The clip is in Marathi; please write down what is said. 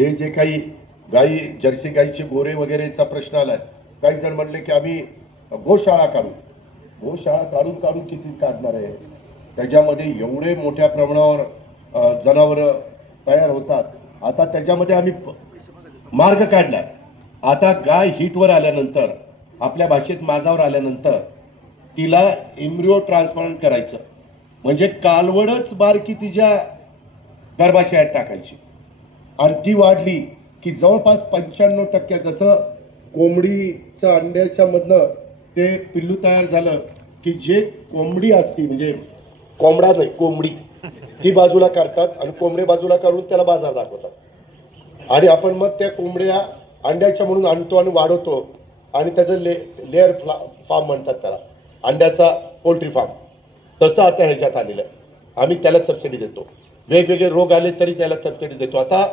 हे जे काही गाई जर्सी गाईचे गोरे वगैरेचा प्रश्न आलाय. काही जण म्हणले की आम्ही गोशाळा काढू. गोशाळा काढून काढून किती काढणार आहे? त्याच्यामध्ये एवढे मोठ्या प्रमाणावर जनावरं तयार होतात. आता त्याच्यामध्ये आम्ही प- मार्ग काढला आता गाय हिटवर आल्यानंतर आपल्या भाषेत माझावर आल्यानंतर तिला इम्रिओ ट्रान्सप्लांट करायचं. म्हणजे कालवडच बारकी तिच्या गर्भाशयात टाकायची. आणि ती वाढली की जवळपास पंच्याण्णव टक्के जसं कोंबडीच्या अंड्याच्या मधनं ते पिल्लू तयार झालं की जे कोंबडी असती म्हणजे कोंबडा नाही कोंबडी ती बाजूला काढतात आणि कोंबडी बाजूला काढून त्याला बाजार दाखवतात. आणि आपण मग त्या कोंबड्या अंड्याच्या म्हणून आणतो आणि वाढवतो आणि त्याचं ले लेअर फ्ला फार्म म्हणतात त्याला अंड्याचा पोल्ट्री फार्म तसं आता ह्याच्यात आलेलं आहे. आम्ही त्याला सबसिडी देतो. वेगवेगळे रोग आले तरी त्याला सबसिडी देतो. आता